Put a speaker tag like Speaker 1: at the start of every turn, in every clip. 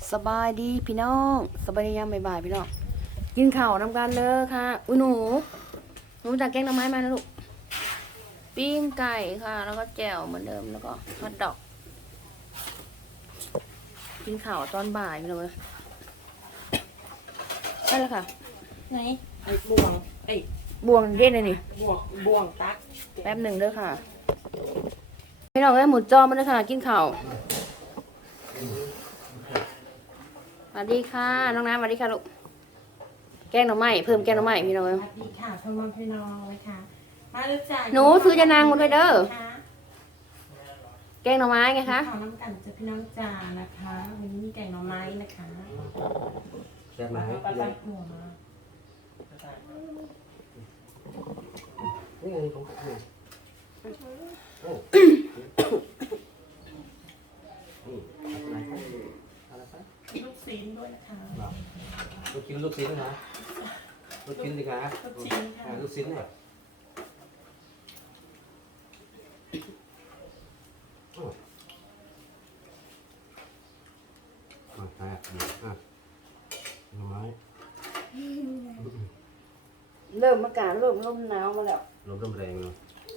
Speaker 1: สบายดีพี่น้องสบายดียามบ่ายๆพี่น้องกินข้าวนำกันเลยค่ะอุ้ยหนูจากแกงหน่อไม้มานะลูกปิ้งไก่ค่ะ แล้วก็แจ่วเหมือนเดิมแล้วก็ฮอทดอกกินข้าวตอนบ่ายพี่น้องเลยได้แล้วค่ะ
Speaker 2: ไหนไอ้บวงไอ้
Speaker 1: บวงเด็ดเลยนี่
Speaker 2: บวงตัก
Speaker 1: แป๊บหนึ่งเด้อค่ะพี่น้องเอ้ยหมูจอมาเลยค่ะ กินข้าวสวัสดีค่ะน้องน้ำสวัสดีค่ะลูกแกงหน่อไม้เพิ่มแกงหน่อไม้พี่น้อง
Speaker 2: ส
Speaker 1: เอ้ย
Speaker 2: วัสดีค่ะพ่อแม่พี่น้องนะคะมาเลยจ้า
Speaker 1: หนูซื้อยานางมาด้วยเด้อ แกงหน่อไม้ไงคะ
Speaker 2: ข้าวน้ำกันจะพี่น้องจ้านะคะวันนี้มีไก่หน่อไม้นะคะ
Speaker 3: แซ่บไหม
Speaker 2: ปลาหัวมา
Speaker 3: นี่ไงผมก็ให้อะไรไป
Speaker 2: ลูกซีนด้วยนะคะ
Speaker 3: ลูกชิ้นลูกชิ้นนะลูกชิ้นดีครับ
Speaker 2: ลูกชิ้นค่ะ
Speaker 3: ลูกชิ้นเนี่ยมาแป๊บเดียวอ่ะหน่อไม้
Speaker 1: เริ่มอากาศเริ่มลมหนาวมาแล้ว
Speaker 3: ลมเริ่มแรงเลย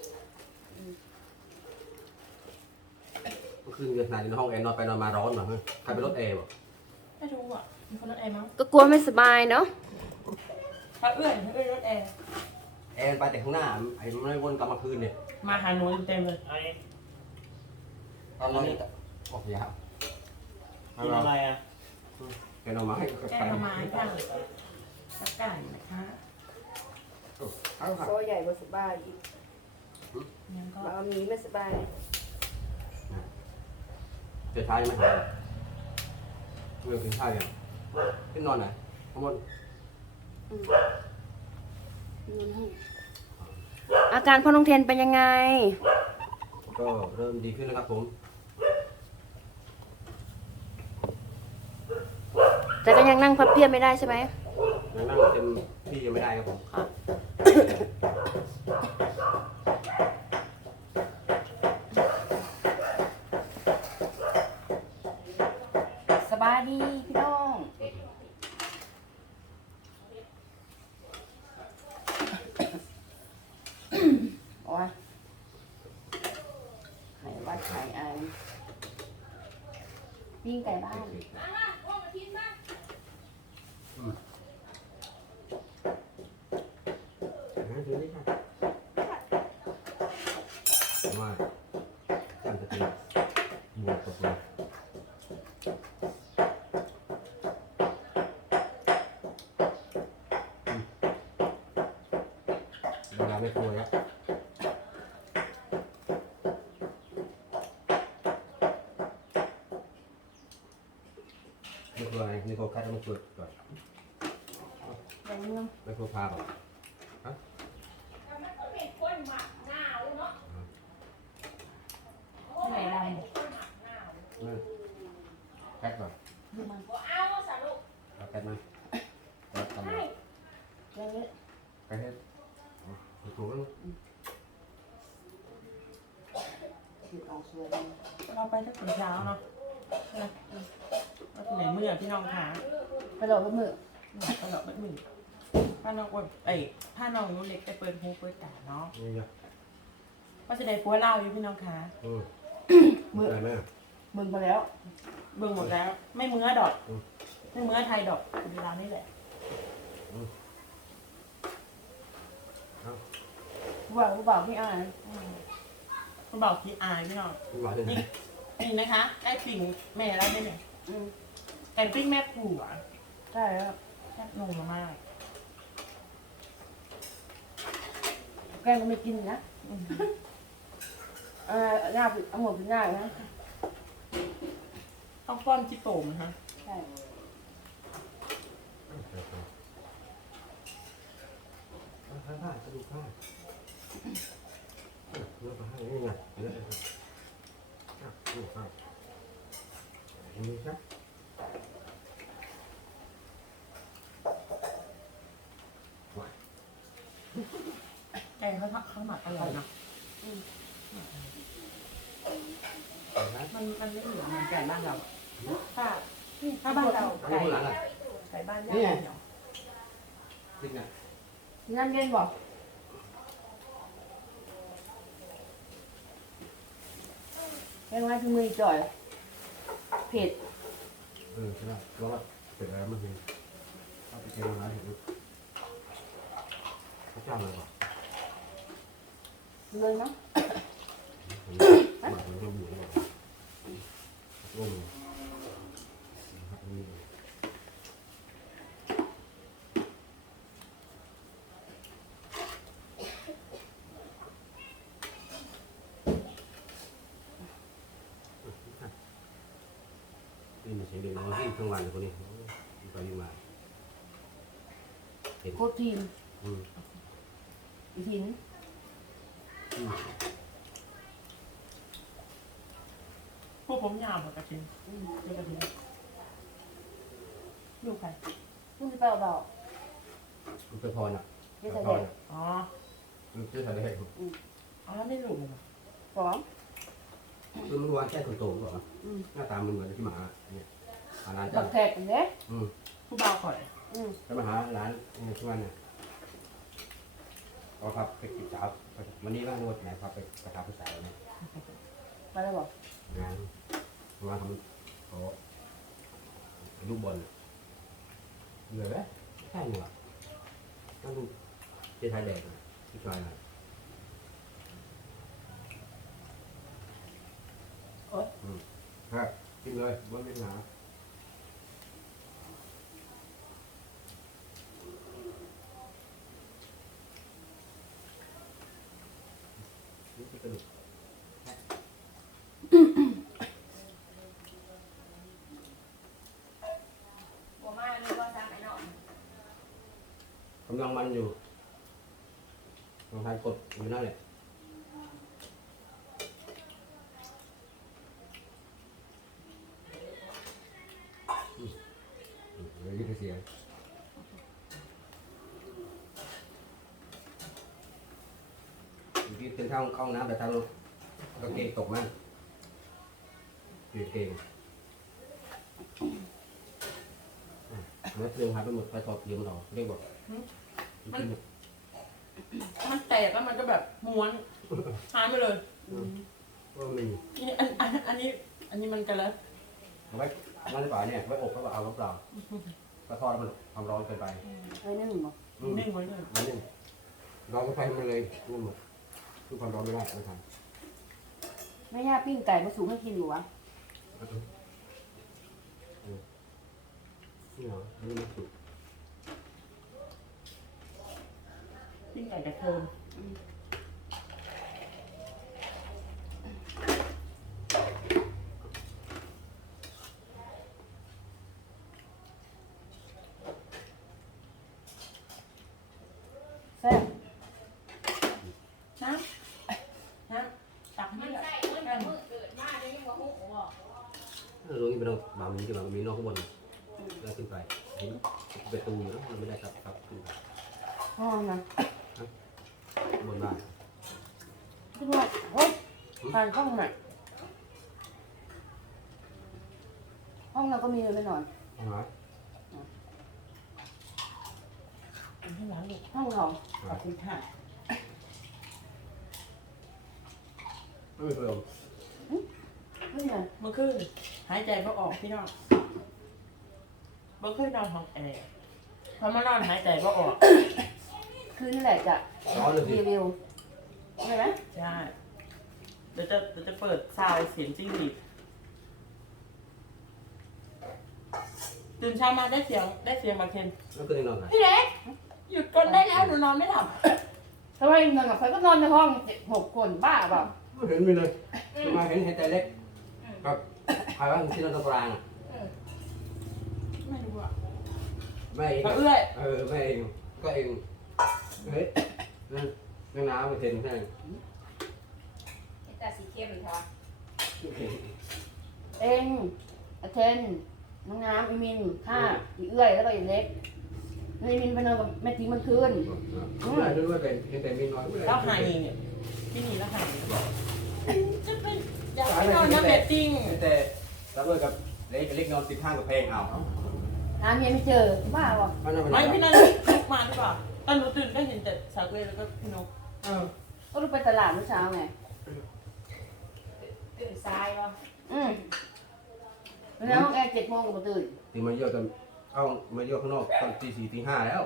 Speaker 3: เมื่อคืนเกิดนานในห้องแอร์นอนไปนอนมาร้อนเหรอใครไปรถแอร์บอก
Speaker 2: ไม่รู้อ่ะมีคนรถแอร์มั้ง
Speaker 1: ก็กลัวไม่สบายเนาะ
Speaker 2: พระเอื้อนรถแอร์
Speaker 3: แอร์ไปแต่ข้างหน้าไอ้ไม่วนกลับมาคืนเนี่ย
Speaker 2: มาหาหนูเต็มเลย
Speaker 3: ตอนนอนโอ้ยาว
Speaker 4: กินอะไรอ่ะ
Speaker 3: แกนอนมาให้
Speaker 2: แกงหน่อไม้ค่ะกับไก่นะคะ
Speaker 3: เอาค่ะ
Speaker 1: โซใหญ่กว่าสบายอีก
Speaker 2: ยังก็
Speaker 1: บามีไม่สบาย
Speaker 3: เดี๋ยวท้ายยังไม่หายเมื่อกินข้าวยังขึ้นนอนไหนข้างบน
Speaker 1: อาการพ่อน้องเทนเป็นยังไง
Speaker 3: ก็เริ่มดีขึ้นนะครับผม
Speaker 1: แต่ก็ยังนั่งพับเพียบไม่ได้ใช่ไหม
Speaker 3: ยังนั่งเต็มที่ยังไม่ได้ครับผม
Speaker 1: สบายดีพี่น้องโอ้ยไข่วัดไข่ไอปิ้งไก่บ้าน
Speaker 3: ดูนี่ค่ะว่าท่านจะเป็นหมวกตกเลยเวลาไม่กลัวครับไม่กลัวอะไรนี่ก็คัดต้องเปิดก่อน
Speaker 1: อย่างนี้เนาะ
Speaker 3: ไม่กลัวพาเปล่าฮะ
Speaker 2: ไหนดำ
Speaker 3: นั่นแพ็คก่อน
Speaker 1: ดูมัน
Speaker 3: เอาแพ็คมาแล้วทำมา
Speaker 1: อย่างนี้
Speaker 3: แพ็คให้ถูกแล้ว
Speaker 1: คือออกสวยดี
Speaker 2: เราไปตั้งแต่เช้าเนาะเราถึงไหนเมื่อพี่น้องคะ
Speaker 1: ไปหลอกเพื่อนมือ
Speaker 2: ตลอดไม่หมื่นผ้าน้องอดผ้าน้องนุ่นเล็กไปเปิดหูเปิดตาเนาะ
Speaker 3: นี่ไง
Speaker 2: ก็จะได้ปัวเล่าอยู่พี่น้องคะ
Speaker 3: มืออะไรไหม
Speaker 1: มึงมาแล้ว
Speaker 2: เบิ่งหมดแล้ว ไม่เมื่อดอกไม่เมื่อไทยดอกเวลานี่แหละ
Speaker 1: ผู้บ่าวพี่อ่าน
Speaker 2: คุณบอกพี่อายพี่น้อง
Speaker 3: คุณหมอที่ไหน
Speaker 2: นี่นะคะได้ปิ่งแม่แล้วได้เนี่ย
Speaker 1: อืม
Speaker 2: แกงปิ้งแม่ผัว
Speaker 1: ใช่แล้ว
Speaker 2: แซ่บนงมาก
Speaker 1: แกงก็ไม่กินนะหน้าเอาหมดเป็นหน้านะ
Speaker 2: ต้องป้อนจิโตมนะคะ
Speaker 1: ใช่
Speaker 3: ผ้าจะดูผ้าเนื้อผ้านี่ไงเนื้อดูผ้านี่ครับ
Speaker 2: แกงเขาหมักอร่อยเนาะ มันไม่เหมือนแกงบ้านเราค่ะถ้าบ้านเรา
Speaker 3: อันนี้
Speaker 2: ไก่
Speaker 3: คนหลังอ่ะ
Speaker 2: ไก่บ้านย่างเนาะ
Speaker 3: จริงอ่ะ
Speaker 1: น้ำเย็นบอกแค่ว่าที่มือจ่อยเผ็ด
Speaker 3: ใช่ไหมแล้วก็เสร็จแล้วมันคือเอาไปเจอร้านเห็นพระเจ้าเลยบอก
Speaker 1: เลยเนาะ
Speaker 3: หมักมันก็หมูเลยร่มนี่มันเสียงเด็กน้อยที่ทั้งวันเลยคนนี้ไปยิ่งมาเห็น
Speaker 1: โคตรทีม
Speaker 3: อืม
Speaker 1: อีหิน
Speaker 2: พวกผมยาวเหมือนกระทิงเรียกกระทิงลูกใคร
Speaker 1: พุ่งไปเบา
Speaker 3: มันเป็นพรอ่ะ
Speaker 1: ๆนี่แสดง
Speaker 2: อ๋อ
Speaker 3: มันชื่ออะไร
Speaker 2: อ๋อแล้วไม่ลูกเลยเหรอ
Speaker 1: สอง
Speaker 3: คือมันวางแค่คนโตก่อนหน้าตามันเหมือนที่หมาเนี่ยหาร้าน
Speaker 1: บั
Speaker 3: จ้าก
Speaker 1: แทกกันเด้
Speaker 2: ผู้บ่าวข่อย
Speaker 3: จะมาหาร้านในช่วงเนี่ยก็ครับไปกินสาววันนี้ว่างนวดไหนครับไปกระทำภาษาเนี่ย
Speaker 1: มาแล้วบอก
Speaker 3: งานมาทำเขาลูกบอลเหนื่อยไหมใช่เหนื่อยนั่งดูเจ๊ไทยแดงที่ชายหน่อยครับกินเลยไม่เป็นหนานี่คือกระดูก
Speaker 1: บัวมาหรือว่าทางไหนเนาะ
Speaker 3: กำลังมันอยู่ลองทายกดอยู่นั่นแหละเลยยิ่งเสียเมื่อกี้เป็นเข้าห้องน้ำแต่ทางกางเกงตกมั่งเกงเนื้อเรื่องหายไปหมดไปถอดยืมเราเรียกบอก
Speaker 2: มันแตกแล้วมันก็แบบม้วนหายไปเลย
Speaker 3: ก็มี
Speaker 2: นี่อันนี้มันกันแล้ว
Speaker 3: เอาไว้นั่นหรือเปล่าเนี่ยไว้อบก็เอาหรือเปล่าก็ทอดมันความร้อนเกินไป
Speaker 1: ไอ้นึ่งบอก
Speaker 2: นึ่งไว้เลย
Speaker 3: มันนึ่งร้อนก็ไฟมันเลยนู่นหมดคือความร้อนไม่ได้ไม่ทัน
Speaker 1: แม่ย่าปิ้งไก่มาสูงให้กินอยู่วะ
Speaker 3: นี่เหรอนี่มันสุก
Speaker 2: ปิ้งไก่กระเทิม
Speaker 1: แซ่บ
Speaker 2: น้ำตักให้เลย
Speaker 3: ตรงนี้เป็นเราบางมีที่บางมีนอกข้างบนแล้วขึ้นไปเห็นประตูอยู่นะมันไม่ได้ครับขึ้นไป
Speaker 1: ห้องนะ
Speaker 3: บนบ้าน
Speaker 1: คิดว่าโอ๊ยผ่านห้องน่ะห้องเราก็มีเลยไม่นอน
Speaker 3: เอาไหม
Speaker 2: เป็นให้ร้านลูก
Speaker 1: ห้องเรา
Speaker 2: ขอบคุณค่ะ
Speaker 3: ไม่มีเปลือก
Speaker 1: ไม่ไง
Speaker 2: เมื่อคืนหายใจก็ออกพี่น้องเมื่อคืนนอนห้องแอร์พอมานอนหายใจก็ออก
Speaker 1: คือนี่แหละจะ
Speaker 3: ร้อนเลยสิ
Speaker 1: รีวิวใช่ไหม
Speaker 2: ใช่เดี๋ยวจะเปิดซาวเสียงจิ้งหรีดตื่นเช้ามาได้เสียงมาเคน
Speaker 3: แล้วก็ยังนอนไง
Speaker 2: พี่เล็กหยุดก่อนได้แล้วหนูนอนไม่หลับ
Speaker 1: ทำไมนอนกับใครก็นอนในห้อง6 คนบ้าเปล่า
Speaker 3: ไม่เห็นมีเลยมาเห็นแต่เล็กกับใครว่าที่นอนตรงกลาง
Speaker 2: ไม่รู้อ่ะ
Speaker 3: ไม่เอง
Speaker 2: เอื้อย
Speaker 3: ไม่เองก็เองเฮ้ยนั่งน้ำไปเทนใช่
Speaker 1: แต่สีเข้มค่ะเองอาเทนน้องน้ำอีมินข้าอีเอื้อยแล้วก็อีเล็กอีมินไปนอนกับแม่ทิ้งมันคืน
Speaker 3: ไม่ได้ด้วยเป็นเห็นแต่มีน้อย
Speaker 2: แล้วหายเนี่ยพี่หนีแล้วหายจะเป็นอยากให้นอนนะเบตติ้ง
Speaker 3: แต่รับด้วยกับเล็กนอนติดข้างกับเพลงเอา
Speaker 1: หาเมียไม่เจอบ้าป่ะ
Speaker 2: ไม่พี่นันลุกมาดีกว่าตอนหนูตื่นก็เห็นแต่สาวเวแล้วก็พี่นก
Speaker 1: ก็รู้ไปตลาดเมื่อเช้าไง
Speaker 2: ตื่นซ้ายป่ะ
Speaker 1: แล้วห้องแอร์7 โมงก็มาตื่น
Speaker 3: ตีมาเยี่ยวกันเอามาเยี่ยวข้างนอกตอนตี 4 ตี 5แล้ว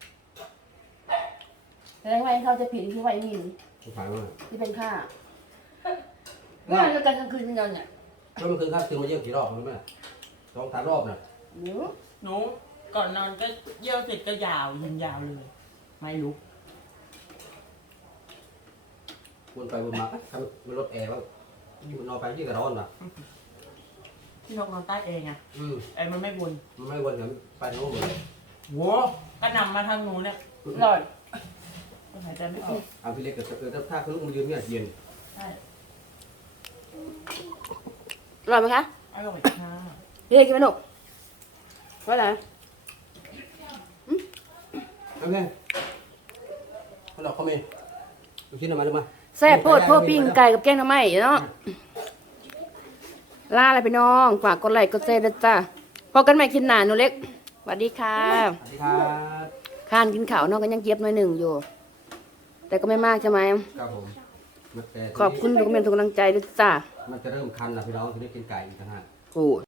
Speaker 1: แสดงว่าเขาจะผิดที่ไว้มิน
Speaker 3: ขายมา
Speaker 1: ที่เป็นค่าเมื่อเรากันกลางคืนกันเนี่ย
Speaker 3: แล้วมันคือค่าตื่นมาเยี่ยวกี่รอบรู้ไหม2 3 รอบน่ะ
Speaker 2: หนูก่อนนอนก็เยี่ยวเสร็จก็ยาวยิงยาวเลยไม่ลุก
Speaker 3: วนไปวนมาทำมันลดแอร์บ้างอยู่นอนไปยิ่งกระร้อนน่ะ
Speaker 2: พี่นกนอนใต้เองอ่ะไอ้มันไม่บุญ
Speaker 3: มันไม่วนเดี๋ยวไปโน่นเลย
Speaker 2: โว้ก็นำมาทางหนูเนี่ย
Speaker 1: อร่อย
Speaker 2: ก็หายใจไม่ออก
Speaker 3: เอาพี่เล็กกับถ้าคือลูกมันยืนเนี่ยเย็น
Speaker 2: ใช่
Speaker 1: อร่อยไหมคะ
Speaker 2: อร่อยค่ะ
Speaker 1: พี่เอกกินไหมลูกว่าอะไร
Speaker 3: โอเคเขาหลอกเขาเมย์ดูชิ้นมาดูมา
Speaker 1: แซ่บโพดโพดปิ้งไก่กับแกงหน่อไม้เนาะลาอะไรไปน้องฝากกดไลค์กดแชร์ด้วยจ้าพบกันใหม่คลิปหน้าหนูเล็กสวัสดีค่ะ
Speaker 3: สวัสดีครับ
Speaker 1: ข้านกินข้าวน้องก็ยังเก็บหน่อยหนึ่งอยู่ แต่ก็ไม่มากใช่ไหม
Speaker 3: ครับผมมันแต่
Speaker 1: ขอบคุณทุกเมนทุกกำลังใจด้วยจ้า
Speaker 3: มันจะเริ่มคันนะพี่น้องถึงได้กินไก่อีกนะฮะ
Speaker 1: โอ้